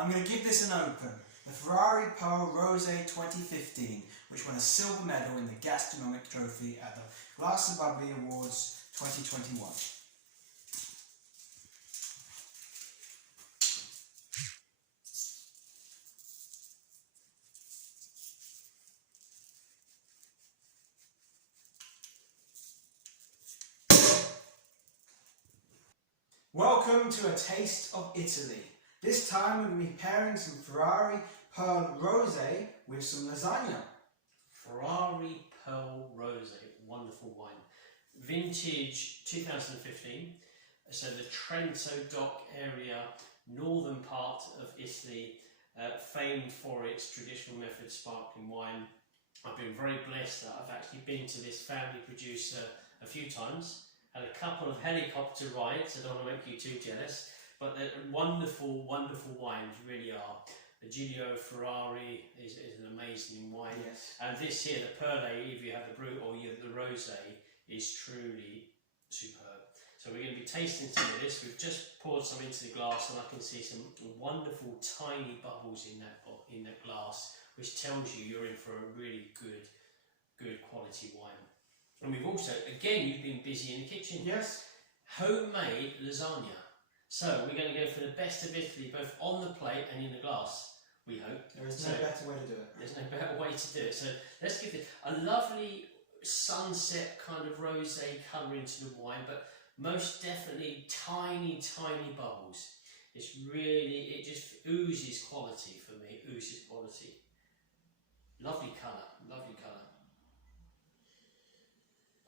I'm going to give this an open. The Ferrari Trento Rosé 2015, which won a silver medal in the gastronomic trophy at the Glass and Bubbly Awards 2021. Welcome to a taste of Italy. This time we're going to be pairing some Ferrari Trento Rosé with some lasagna. Ferrari Trento Rosé, wonderful wine. Vintage 2015, so the Trento Dock area, northern part of Italy, famed for its traditional method sparkling wine. I've been very blessed that I've actually been to this family producer a few times. Had a couple of helicopter rides, I don't want to make you too jealous, but they're wonderful, wonderful wines, really are. The Giulio Ferrari is an amazing wine. Yes. And this here, the Perle, if you have the Brut or the Rosé, is truly superb. So we're going to be tasting some of this. We've just poured some into the glass and I can see some wonderful tiny bubbles in that glass, which tells you you're in for a really good quality wine. And we've also, again, you've been busy in the kitchen. Yes. Homemade lasagna. So we're going to go for the best of Italy, both on the plate and in the glass, we hope. There is no better way to do it. There's no better way to do it. So let's give it a lovely sunset kind of rosé colour into the wine, but most definitely tiny, tiny bubbles. It's really, it just oozes quality for me, oozes quality. Lovely colour, lovely colour.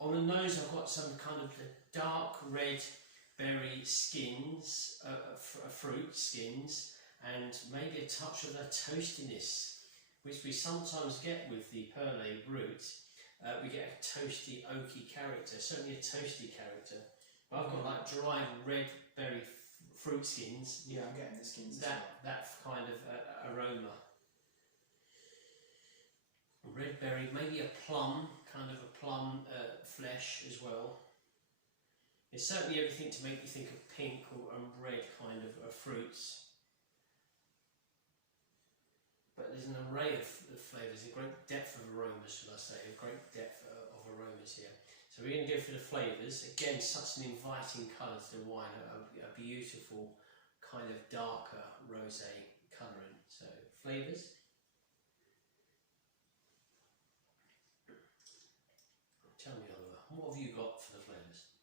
On the nose I've got some kind of dark red berry skins, fruit skins, and maybe a touch of that toastiness, which we sometimes get with the Perle Brut. We get a toasty, oaky character, certainly a toasty character. But I've got like dried red berry fruit skins. Yeah, I'm getting the skins. That kind of aroma. Red berry, maybe a plum, kind of a plum flesh as well. It's certainly everything to make you think of pink and red kind of fruits. But there's an array of flavours, a great depth of aromas, should I say, a great depth of aromas here. So we're going to go for the flavours. Again, such an inviting colour to the wine, a beautiful kind of darker rosé colouring. So flavours. Tell me, Oliver, what have you got for the flavours?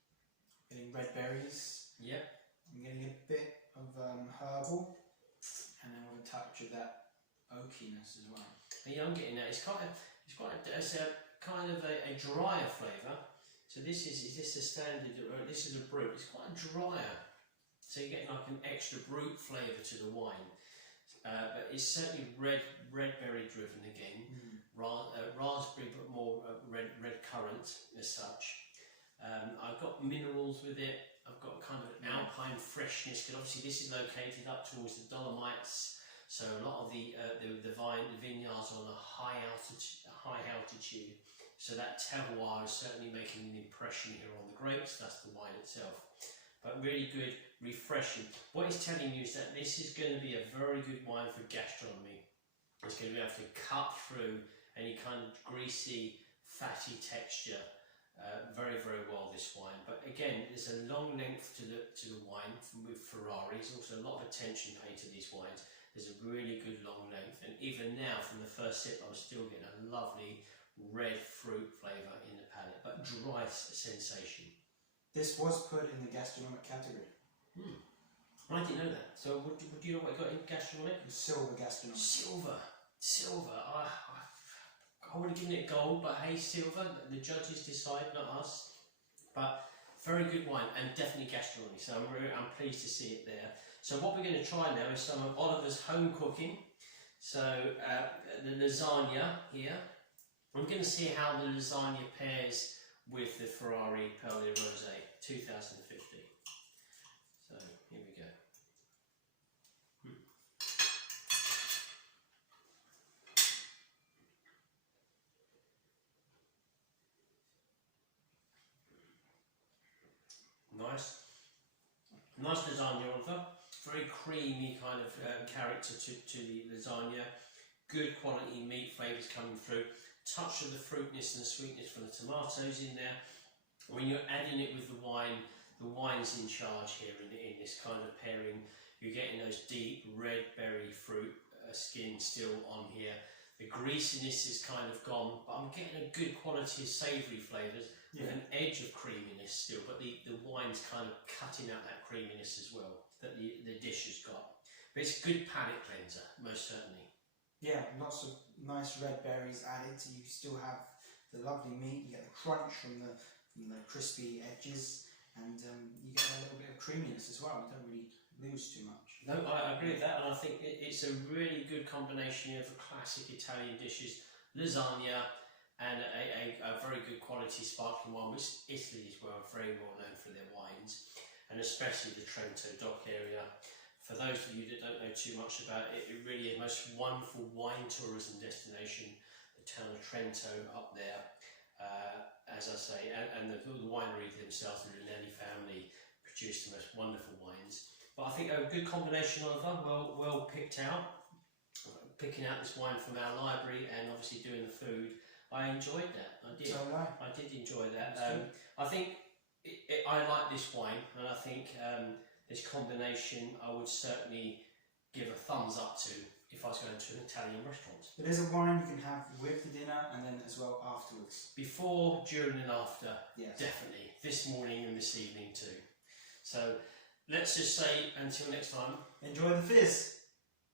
Getting red berries. Yep. I'm getting a bit of herbal, and then with a touch of that oakiness as well. Yeah, I'm getting that. It's a kind of a drier flavour. So this is this a standard? This is a Brut. It's quite drier. So you get like an extra Brut flavour to the wine. But it's certainly red berry driven again. Raspberry, but more red currant as such. I've got minerals with it. I've got kind of an alpine freshness, because obviously this is located up towards the Dolomites, so a lot of the vineyards are on a high altitude. So that terroir is certainly making an impression here on the grapes. That's the wine itself. But really good, refreshing. What it's telling you is that this is going to be a very good wine for gastronomy. It's going to be able to cut through any kind of greasy, fatty texture very, very well, this wine. But again, there's a long length to the wine with Ferrari. There's also a lot of attention paid to these wines. There's a really good long length, and even now from the first sip I'm still getting a lovely red fruit flavour in the palate, but dry sensation. This was put in the gastronomic category. I didn't know that. So would you know what I got in gastronomic? Silver gastronomic. Silver. I would have given it gold, but hey, silver. The judges decide, not us. But very good wine, and definitely gastronomy. So I'm pleased to see it there. So what we're going to try now is some of Oliver's home cooking. So the lasagna here. I'm going to see how the lasagna pairs with the Ferrari Trento Rosé 2015. So here we go. Nice lasagna, Oliver. very creamy kind of character to the lasagna. Good quality meat flavours coming through. Touch of the fruitness and the sweetness from the tomatoes in there. When you're adding it with the wine's in charge here in this kind of pairing. You're getting those deep red berry fruit skin still on here. The greasiness is kind of gone, but I'm getting a good quality of savoury flavours with an edge of creaminess still, but the wine's kind of cutting out that creaminess as well that the dish has got. But it's a good palate cleanser, most certainly. Yeah, lots of nice red berries added, so you still have the lovely meat, you get the crunch from the crispy edges, and you get a little bit of creaminess as well. You don't really lose too much. No, I agree with that, and I think it's a really good combination of classic Italian dishes, lasagna, and a very good quality sparkling wine, which Italy is very well known for their wines, and especially the Trento Dock area. For those of you that don't know too much about it, it really is the most wonderful wine tourism destination, the town of Trento up there, as I say, and the winery themselves, the Lunelli family, produce the most wonderful wines. But I think a good combination of them, well picked out, picking out this wine from our library and obviously doing the food. I enjoyed that, I did. So I did enjoy that. I think I like this wine, and I think this combination I would certainly give a thumbs up to if I was going to an Italian restaurant. It is a wine you can have with the dinner and then as well afterwards. Before, during and after, yes. Definitely. This morning and this evening too. So let's just say until next time. Enjoy the fizz!